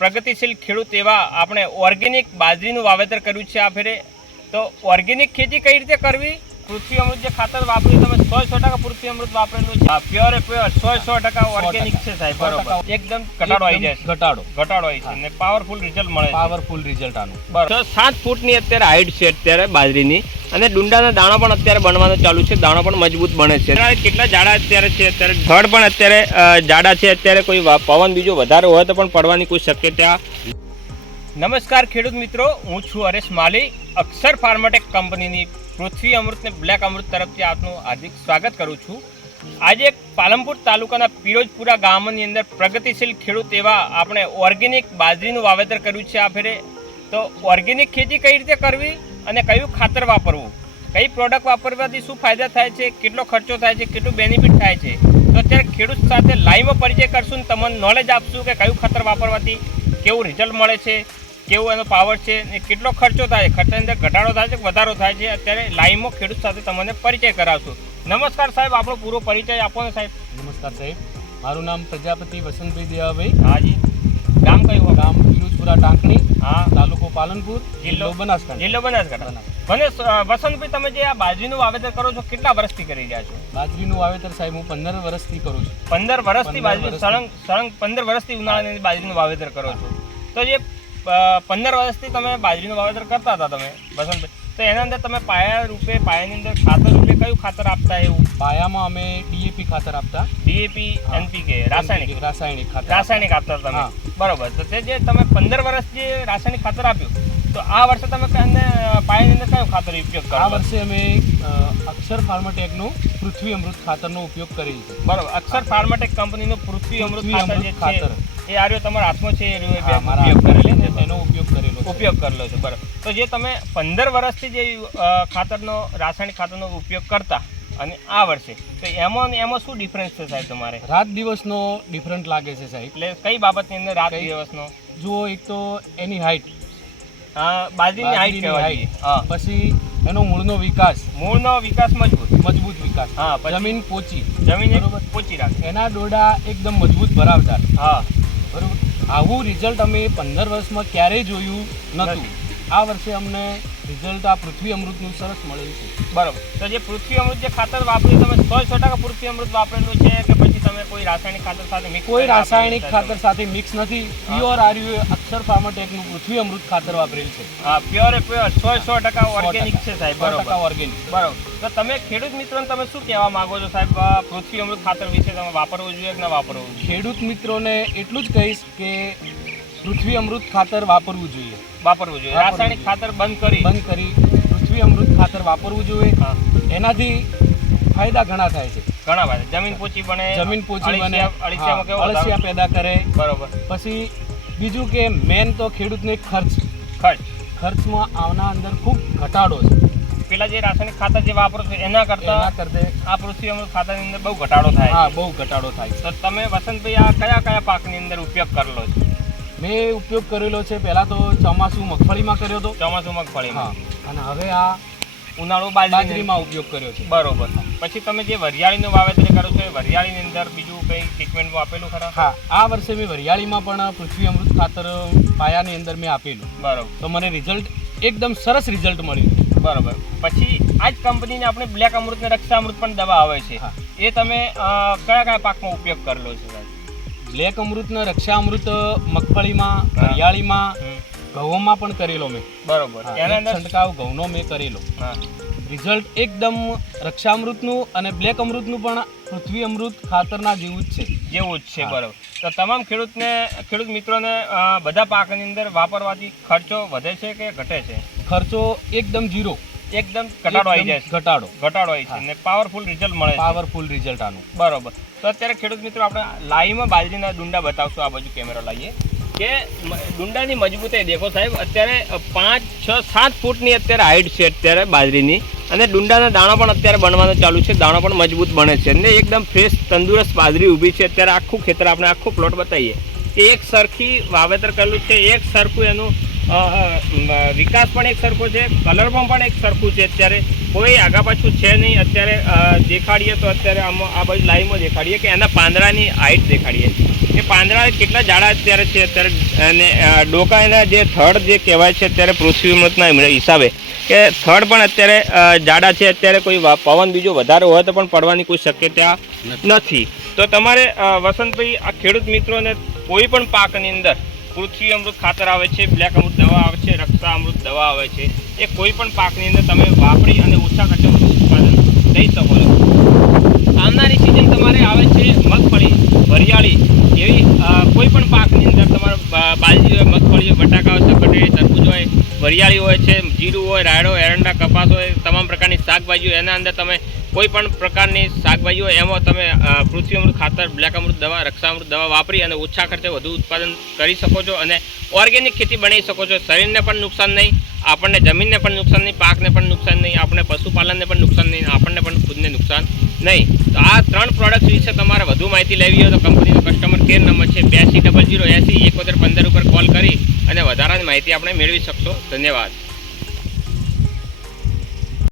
પ્રગતિશીલ ખેડૂત એવા આપણે ઓર્ગેનિક બાજરીનું વાવેતર કર્યું છે આ ફેરે. તો ઓર્ગેનિક ખેતી કઈ રીતે કરવી, પૃથ્વી અમૃત જે ખાતર વાપર્યું તમે 100% પૃથ્વી અમૃત વાપરેલું છે, પ્યોર એ પ્યોર 100% ઓર્ગેનિક છે સાહેબ. બરોબર, એકદમ ઘટાડો આવી જાય, ઘટાડો આવી છે અને પાવરફુલ રિઝલ્ટ મળે છે. પાવરફુલ રિઝલ્ટ આનું. બરાબર, 7 ફૂટની અત્યારે હાઈટ છે અત્યારે બાજરીની, અને ડુંડાના દાણો પણ અત્યારે બનવાનો ચાલુ છે, દાણો પણ મજબૂત બને છે. કેટલા જાડા અત્યારે છે, અત્યારે થડ પણ અત્યારે જાડા છે. અત્યારે કોઈ પવન બીજો વધારે હોય તો પણ પડવાની કોઈ શક્યતા. નમસ્કાર ખેડૂત મિત્રો, હું છું હરેશ માલી, અક્ષર ફાર્માટેક કંપનીની પૃથ્વી અમૃત ને બ્લેક અમૃત તરફથી આપનું હાર્દિક સ્વાગત કરું છું. આજે પાલનપુર તાલુકાના પિરોજપુરા ગામની અંદર પ્રગતિશીલ ખેડૂત એવા આપણે ઓર્ગેનિક બાજરીનું વાવેતર કર્યું છે આ ફેરે. તો ઓર્ગેનિક ખેતી કઈ રીતે કરવી અને કયું ખાતર વાપરવું, કઈ પ્રોડક્ટ વાપરવાથી શું ફાયદા થાય છે, કેટલો ખર્ચો થાય છે, કેટલું બેનિફિટ થાય છે, તો અત્યારે ખેડૂત સાથે લાઈવમાં પરિચય કરશું, તમને નોલેજ આપશું કે કયું ખાતર વાપરવાથી કેવું રિઝલ્ટ મળે છે, કેવું એનો પાવર છે ને કેટલો ખર્ચો થાય છે, ખર્ચની અંદર ઘટાડો થાય છે કે વધારો થાય છે. અત્યારે લાઈવમાં ખેડૂત સાથે તમને પરિચય કરાવશું. નમસ્કાર સાહેબ, આપણો પૂરો પરિચય આપો ને સાહેબ. નમસ્કાર સાહેબ, મારું નામ પ્રજાપતિ વસંતભાઈ દેવાભાઈ. હાજી. ગામ કયું? ગામ પિરોજપુરા ટાંકણી, હા, તાલુકો પાલનપુર, જિલ્લો બનાસકાંઠા. મને વસંતભાઈ, તમે જે આ બાજરીનું વાવેતર કરો છો કેટલા વર્ષથી કરી રહ્યા છો? બાજરીનું વાવેતર સાહેબ હું 15 વર્ષથી કરું છું. 15 વર્ષથી બાજરી સળંગ 15 વર્ષથી ઉનાળાની બાજરીનું વાવેતર કરો છો. તો જે 15 વર્ષથી તમે બાજરીનું વાવેતર કરતા હતા તમે વસંતભાઈ, તો એના અંદર તમે પાયા રૂપે, પાયાની અંદર ખાતર રૂપે કયું ખાતર આપતા? એવું પાયામાં અમે ડીએપી ખાતર આપતા. ડીએપી, એનપીકે, રાસાયણિક ખાતર તમે. બરોબર, તો તે જે તમે 15 વર્ષ જે રાસાયણિક ખાતર આપ્યું, તો આ વર્ષે તમે પાયાની અંદર કયો ખાતર ઉપયોગ કરો? આ વર્ષે અમે અક્ષર ફાર્માટેકનું પૃથ્વી અમૃત ખાતરનો ઉપયોગ કરીએ છીએ. બરોબર, અક્ષર ફાર્માટેક કંપનીનું પૃથ્વી અમૃત ખાતર એ આર્યો તમારા હાથમાં છે, એનો ઉપયોગ કરેલો છે. બરાબર, તો જે તમે 15 વર્ષથી જે ખાતરનો રાસાયણિક ખાતરનો ઉપયોગ કરતા અને આ વર્ષે, તો એમાં શું ડિફરન્સ છે સાહેબ તમારે? રાત દિવસનો ડિફરન્ટ લાગે છે સાહેબ. એટલે કઈ બાબતની અંદર રાત દિવસનો? જુઓ, એક તો એની હાઈટ, બાજરીની હાઈટ કહેવાય, પછી એનો મૂળનો વિકાસ મજબૂત વિકાસ, જમીન પોચી રાખે, એના ડોડા એકદમ મજબૂત ભરાવદાર. હા, બરોબર. આવું રિઝલ્ટ અમે 15 વર્ષમાં ક્યારેય જોયું નહોતું. આ વર્ષે અમને રિઝલ્ટ આ પૃથ્વી અમૃતનું સરસ મળેલું છે. બરાબર, તો જે પૃથ્વી અમૃત જે ખાતર વાપર્યું તમે 100% પૃથ્વી અમૃત વાપરેલું છે કે પછી તમે કોઈ રાસાયણિક ખાતર સાથે મિક્સ? કોઈ રાસાયણિક ખાતર સાથે મિક્સ નથી. પ્યોર આર્યું અક્ષર ફાર્માટેકનું પૃથ્વી અમૃત ખાતર વાપરેલું છે. હા, પ્યોર એ પ્યોર 100% ઓર્ગેનિક છે સાહેબ. બરોબર, ઓર્ગેનિક. બરોબર, તો તમે ખેડૂત મિત્રોને તમે શું કહેવા માંગો છો સાહેબ, પૃથ્વી અમૃત ખાતર વિશે તમે વાપરવું જોઈએ કે ના વાપરવું જોઈએ? ખેડૂત મિત્રોને એટલું જ કહીશ કે પૃથ્વી અમૃત ખાતર વાપરવું જોઈએ. રાસાયણિક ખાતર બંધ કરી પૃથ્વી અમૃત ખાતર વાપરવું જોઈએ. એનાથી ફાયદા ઘણા થાય છે. જમીન પોચી બને, અળસિયા પેદા કરે. બરોબર. પછી બીજું કે મેન તો ખેડૂતને ખર્ચમાં આવના અંદર ખૂબ ઘટાડો છે. પેલા જે રાસાયણિક ખાતર જે વાપરો છો એના કરતા આ પૃથ્વી અમૃત ખાતરની અંદર બહુ ઘટાડો થાય. હા, બહુ ઘટાડો થાય. તો તમે વસંતભાઈ આ કયા પાકની અંદર ઉપયોગ કરેલો છે? મેં ઉપયોગ કરેલો છે પહેલા તો ચોમાસું મગફળીમાં કર્યો હતો. મગફળીમાં, અને હવે આ ઉનાળુ બાજરીમાં ઉપયોગ કર્યો છે. બરોબર. પછી તમે જે વરિયાળીનું વાવેતર કરો છો એ વરિયાળીની અંદર બીજું કંઈ ટ્રીટમેન્ટ આપેલું ખરા? હા, આ વર્ષે મેં વરિયાળીમાં પણ પૃથ્વી અમૃત ખાતર પાયાની અંદર મેં આપેલું. બરોબર, તો મને રિઝલ્ટ એકદમ સરસ રિઝલ્ટ મળ્યું. બરોબર. પછી આ જ કંપનીની આપણે બ્લેક અમૃત ને રક્ષા અમૃત પણ દવા આવે છે, એ તમે કયા પાકમાં ઉપયોગ કરેલો છે? બ્લેક અમૃત ને રક્ષા અમૃત મગફળીમાં, વરિયાળીમાં, ઘઉંમાં પણ કરેલો મેં. બરોબર, એના અંદર છંટકાવ ઘઉંનો મેં કરેલો. રિઝલ્ટ એકદમ રક્ષા અમૃતનું અને બ્લેક અમૃતનું પણ પૃથ્વી અમૃત ખાતરના જેવું જ છે. બરોબર. તો તમામ ખેડૂત મિત્રોને બધા પાકની અંદર વાપરવાથી ખર્ચો વધે છે કે ઘટે છે? ખર્ચો એકદમ ઝીરો, એકદમ ઘટાડો આવી જાય છે. ઘટાડો આવી છે અને પાવરફુલ રિઝલ્ટ મળે છે. પાવરફુલ રિઝલ્ટ આનું. બરોબર. તો અત્યારે ખેડૂત મિત્રો આપણે લાઈવમાં બાજરીના ડુંડા બતાવશું. આ બાજુ કેમેરા લાવીએ કે ડુંડાની મજબૂતાઈ દેખો સાહેબ. અત્યારે 5, 6, 7 ફૂટની અત્યારે હાઈટ છે અત્યારે બાજરીની, અને ડુંડાના દાણો પણ અત્યારે બનવાનો ચાલુ છે, દાણો પણ મજબૂત બને છે અને એકદમ ફ્રેશ તંદુરસ્ત બાજરી ઊભી છે. અત્યારે આખું ખેતર આપણે આખો પ્લોટ બતાવીએ કે એક સરખી વાવેતર કરેલું છે, એક સરખું એનું વિકાસ પણ એક સરખો છે, કલરમાં પણ એક સરખું છે. અત્યારે કોઈ આગા પાછું છે નહીં. અત્યારે દેખાડીએ તો અત્યારે આમાં આ બાજુ લાઈવમાં દેખાડીએ કે એના પાંદડાની હાઈટ દેખાડીએ એ પાંદડા કેટલા જાડા અત્યારે છે અત્યારે, અને ડોકા એના જે થડ જે કહેવાય છે અત્યારે પૃથ્વી અમૃતના હિસાબે કે થડ પણ અત્યારે જાડા છે. અત્યારે કોઈ પવન બીજો વધારે હોય તો પણ પડવાની કોઈ શક્યતા નથી. તો તમારે વસંતભાઈ આ ખેડૂત મિત્રોને કોઈ પણ પાકની અંદર પૃથ્વી અમૃત ખાતર આવે છે, બ્લેક અમૃત દવા આવે છે, રક્ષા અમૃત દવા આવે છે, એ કોઈ પણ પાકની અંદર તમે વાપરી અને ઓછા ખર્ચે ઉત્પાદન લઈ શકો છો. આવનારી સિઝન તમારે આવે છે મગફળી, વરિયાળી એવી કોઈ પણ પાકની અંદર તમારે બાજરી હોય, મગફળી હોય, બટાકા હોય, સકટેરી, તરબૂચ હોય, વરિયાળી હોય છે, જીરું હોય, રાયડો, એરંડા, કપાસ હોય, તમામ પ્રકારની શાકભાજી હોય, એના અંદર તમે કોઈ પણ પ્રકારની શાકભાજી હોય એમાં તમે પૃથ્વી અમૃત ખાતર, બ્લેક અમૃત દવા, રક્ષા અમૃત દવા વાપરી અને ઓછા ખર્ચે વધુ ઉત્પાદન કરી શકો છો અને ઓર્ગેનિક ખેતી બનાવી શકો છો. શરીરને પણ નુકસાન નહીં, આપણને જમીનને પણ નુકસાન નહીં, પાકને પણ નુકસાન નહીં, આપણે પશુપાલનને પણ નુકસાન નહીં, આપણને પણ ખુદને નુકસાન નહીં. તો આ 3 પ્રોડક્ટ વિશે તમારે વધુ માહિતી લેવી હોય તો કંપનીનો કસ્ટમર કેર નંબર છે 8200 80 71 15 ઉપર કોલ કરી અને વધારાની માહિતી આપણે મેળવી શકશો. ધન્યવાદ.